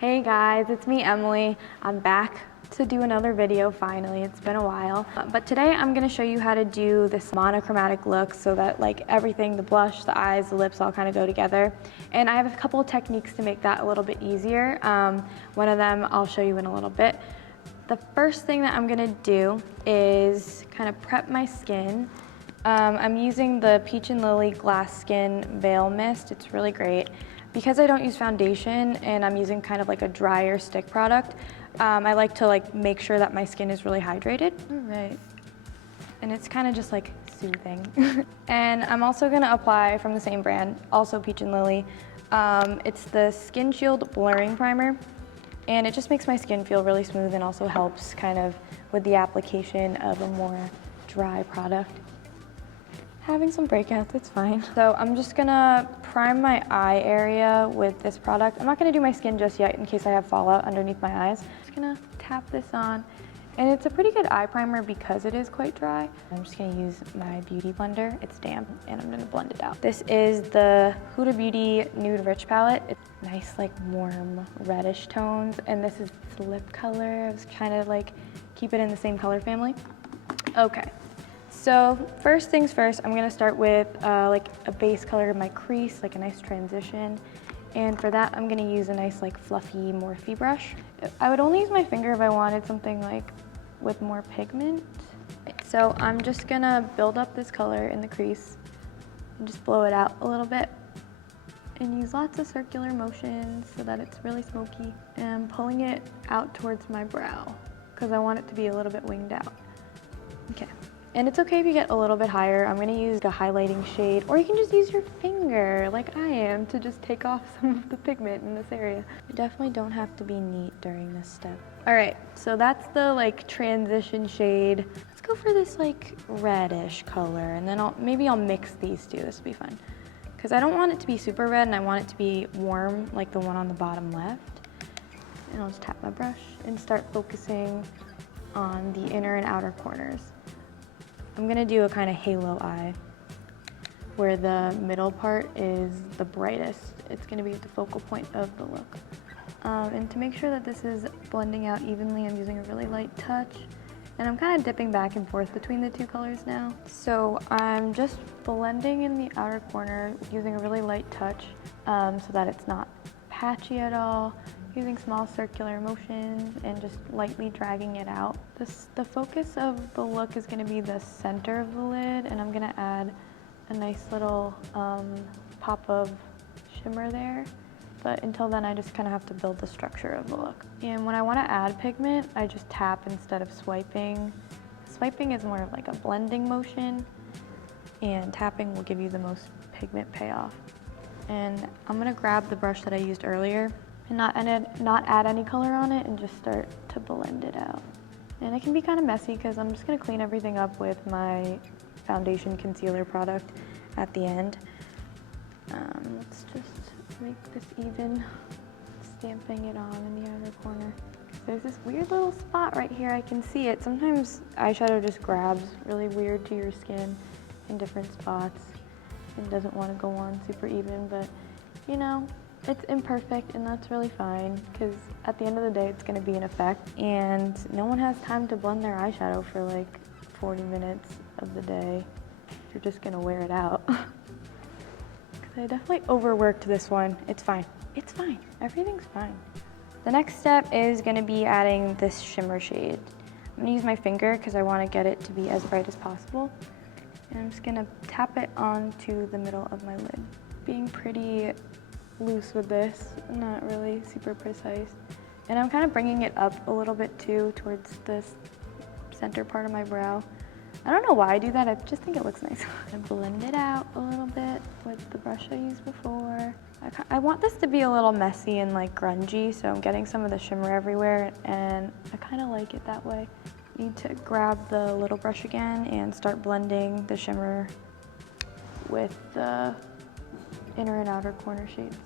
Hey guys, it's me, Emily. I'm back to do another video finally. It's been a while. But today I'm gonna show you how to do this monochromatic look so that like everything, the blush, the eyes, the lips all kind of go together. And I have a couple of techniques to make that a little bit easier. One of them I'll show you in a little bit. The first thing that I'm gonna do is kind of prep my skin. I'm using the Peach and Lily Glass Skin Veil Mist. It's really great. Because I don't use foundation and I'm using kind of like a drier stick product, I like to make sure that my skin is really hydrated. All right. And it's kind of just like soothing. And I'm also gonna apply from the same brand, also Peach and Lily. It's the Skin Shield Blurring Primer. And it just makes my skin feel really smooth and also helps kind of with the application of a more dry product. Having some breakouts, it's fine. So I'm just gonna prime my eye area with this product. I'm not gonna do my skin just yet in case I have fallout underneath my eyes. Just gonna tap this on. And it's a pretty good eye primer because it is quite dry. I'm just gonna use my beauty blender. It's damp and I'm gonna blend it out. This is the Huda Beauty Nude Rich palette. It's nice like warm reddish tones. And this is its lip color. I was trying to like keep it in the same color family. Okay. So first things first, I'm gonna start with like a base color of my crease, like a nice transition. And for that, I'm gonna use a nice like fluffy Morphe brush. I would only use my finger if I wanted something like with more pigment. So I'm just gonna build up this color in the crease and just blow it out a little bit. And use lots of circular motions so that it's really smoky. And I'm pulling it out towards my brow because I want it to be a little bit winged out. Okay. And it's okay if you get a little bit higher. I'm gonna use a highlighting shade, or you can just use your finger like I am to just take off some of the pigment in this area. You definitely don't have to be neat during this step. All right, so that's the like transition shade. Let's go for this like reddish color, and then maybe I'll mix these two. This will be fun. Because I don't want it to be super red and I want it to be warm like the one on the bottom left. And I'll just tap my brush and start focusing on the inner and outer corners. I'm gonna do a kind of halo eye where the middle part is the brightest. It's gonna be the focal point of the look. And to make sure that this is blending out evenly, I'm using a really light touch. And I'm kind of dipping back and forth between the two colors now. So I'm just blending in the outer corner using a really light touch so that it's not patchy at all. Using small circular motions and just lightly dragging it out. The focus of the look is going to be the center of the lid, and I'm going to add a nice little pop of shimmer there. But until then, I just kind of have to build the structure of the look. And when I want to add pigment, I just tap instead of swiping. Swiping is more of like a blending motion, and tapping will give you the most pigment payoff. And I'm going to grab the brush that I used earlier and not add any color on it and just start to blend it out. And it can be kind of messy because I'm just gonna clean everything up with my foundation concealer product at the end. Let's just make this even, stamping it on in the outer corner. There's this weird little spot right here, I can see it. Sometimes eyeshadow just grabs really weird to your skin in different spots and doesn't want to go on super even, but you know, it's imperfect and that's really fine because at the end of the day it's going to be an effect and no one has time to blend their eyeshadow for like 40 minutes of the day. You're just going to wear it out. Because I definitely overworked this one. It's fine. It's fine. Everything's fine. The next step is going to be adding this shimmer shade. I'm going to use my finger because I want to get it to be as bright as possible. And I'm just going to tap it onto the middle of my lid. Being pretty loose with this, not really super precise. And I'm kind of bringing it up a little bit too towards this center part of my brow. I don't know why I do that, I just think it looks nice. I blend it out a little bit with the brush I used before. I want this to be a little messy and like grungy, so I'm getting some of the shimmer everywhere, and I kind of like it that way. Need to grab the little brush again and start blending the shimmer with the inner and outer corner shades.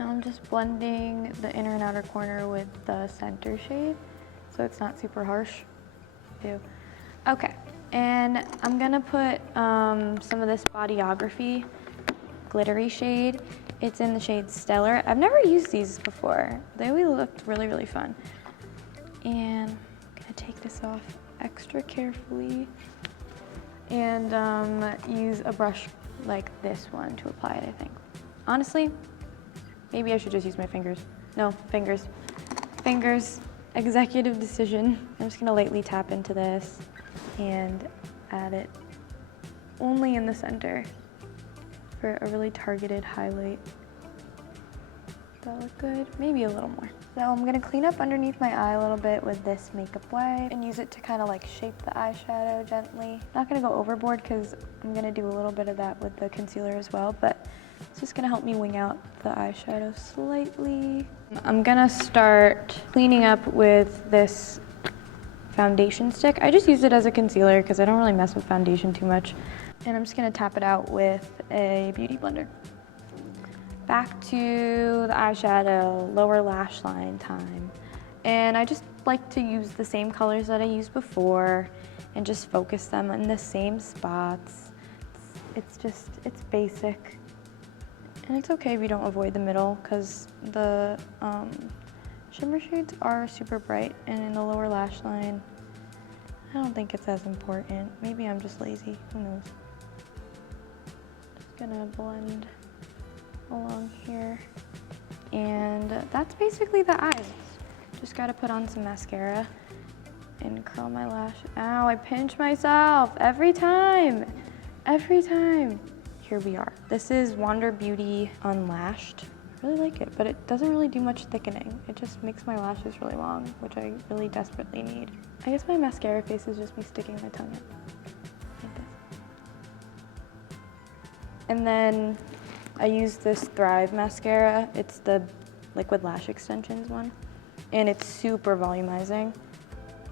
Now I'm just blending the inner and outer corner with the center shade, so it's not super harsh. Ew. Okay, and I'm gonna put some of this Bodyography glittery shade. It's in the shade Stellar. I've never used these before. They always looked really, really fun. And I'm gonna take this off extra carefully and use a brush like this one to apply it, I think. Honestly, maybe I should just use my fingers. No, fingers. Fingers, executive decision. I'm just gonna lightly tap into this and add it only in the center for a really targeted highlight. Does that look good? Maybe a little more. So I'm gonna clean up underneath my eye a little bit with this makeup wipe and use it to kind of like shape the eyeshadow gently. Not gonna go overboard because I'm gonna do a little bit of that with the concealer as well, but it's just gonna help me wing out the eyeshadow slightly. I'm gonna start cleaning up with this foundation stick. I just use it as a concealer because I don't really mess with foundation too much. And I'm just gonna tap it out with a beauty blender. Back to the eyeshadow, lower lash line time. And I just like to use the same colors that I used before and just focus them in the same spots. It's basic. And it's okay if you don't avoid the middle because the shimmer shades are super bright, and in the lower lash line, I don't think it's as important. Maybe I'm just lazy, who knows. Just gonna blend along here. And that's basically the eyes. Just gotta put on some mascara and curl my lash. Ow, I pinch myself every time. Every time. Here we are. This is Wander Beauty Unlashed. I really like it, but it doesn't really do much thickening. It just makes my lashes really long, which I really desperately need. I guess my mascara face is just me sticking my tongue in. Like this. And then I use this Thrive mascara. It's the liquid lash extensions one. And it's super volumizing.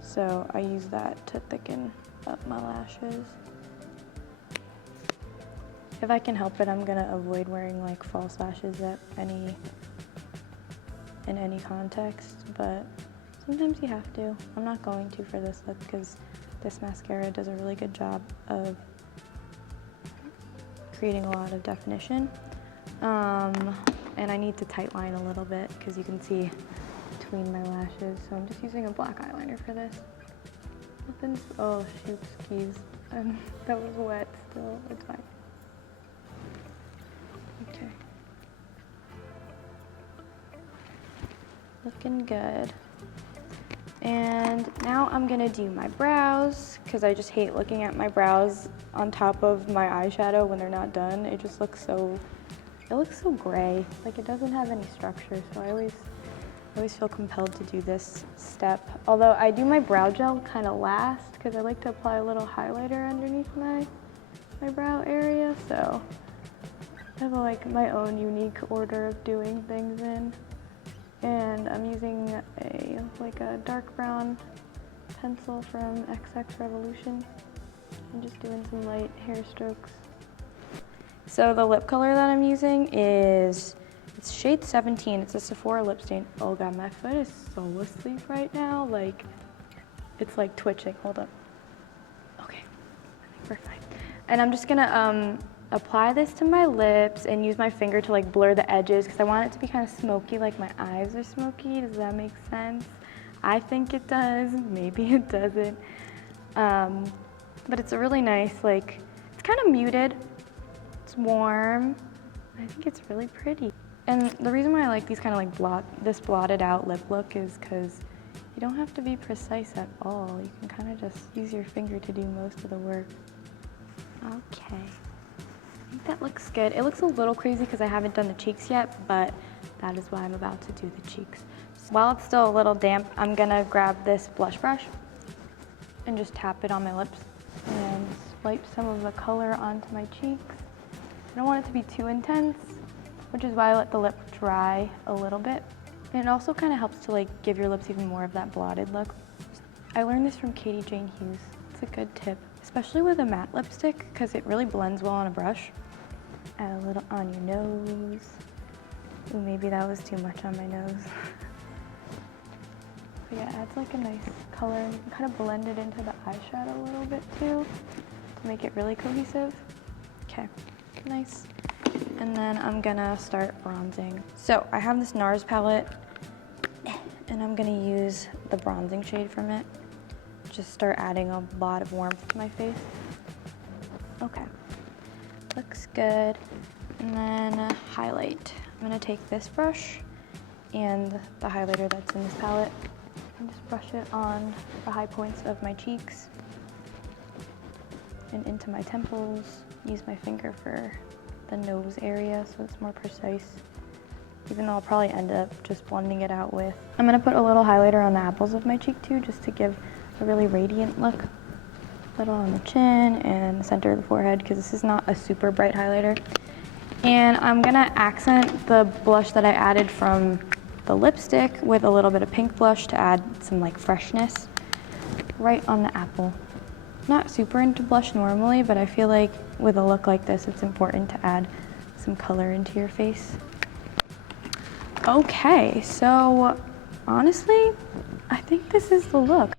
So I use that to thicken up my lashes. If I can help it, I'm gonna avoid wearing like false lashes in any context, but sometimes you have to. I'm not going to for this look because this mascara does a really good job of creating a lot of definition. And I need to tight line a little bit because you can see between my lashes, so I'm just using a black eyeliner for this. Nothing's, oh shoot, skis. That was wet still, it's fine. Okay. Looking good. And now I'm gonna do my brows because I just hate looking at my brows on top of my eyeshadow when they're not done. It just looks so, it looks so gray. Like it doesn't have any structure, so I always feel compelled to do this step. Although I do my brow gel kind of last because I like to apply a little highlighter underneath my brow area, so I have like my own unique order of doing things in. And I'm using a dark brown pencil from XX Revolution. I'm just doing some light hair strokes. So the lip color that I'm using is, it's shade 17. It's a Sephora lip stain. Oh god, my foot is so asleep right now. Like, it's like twitching. Hold up. Okay, I think we're fine. And I'm just gonna apply this to my lips and use my finger to like blur the edges because I want it to be kind of smoky, like my eyes are smoky. Does that make sense? I think it does, maybe it doesn't. But it's a really nice, like, it's kind of muted, it's warm. I think it's really pretty. And the reason why I like these kind of like this blotted out lip look is because you don't have to be precise at all. You can kind of just use your finger to do most of the work. Okay. I think that looks good. It looks a little crazy because I haven't done the cheeks yet, but that is why I'm about to do the cheeks. So while it's still a little damp, I'm gonna grab this blush brush and just tap it on my lips and swipe some of the color onto my cheeks. I don't want it to be too intense, which is why I let the lip dry a little bit. And it also kind of helps to like give your lips even more of that blotted look. I learned this from Katie Jane Hughes. It's a good tip, especially with a matte lipstick because it really blends well on a brush. Add a little on your nose. Ooh, maybe that was too much on my nose. But yeah, it adds like a nice color. You can kind of blend it into the eyeshadow a little bit too to make it really cohesive. Okay, nice. And then I'm gonna start bronzing. So I have this NARS palette and I'm gonna use the bronzing shade from it. Just start adding a lot of warmth to my face. Okay, looks good. And then highlight. I'm gonna take this brush and the highlighter that's in this palette and just brush it on the high points of my cheeks and into my temples. Use my finger for the nose area so it's more precise, even though I'll probably end up just blending it out with. I'm gonna put a little highlighter on the apples of my cheek too, just to give a really radiant look. A little on the chin and the center of the forehead, because this is not a super bright highlighter. And I'm gonna accent the blush that I added from the lipstick with a little bit of pink blush to add some like freshness right on the apple. Not super into blush normally, but I feel like with a look like this, it's important to add some color into your face. Okay, so honestly, I think this is the look.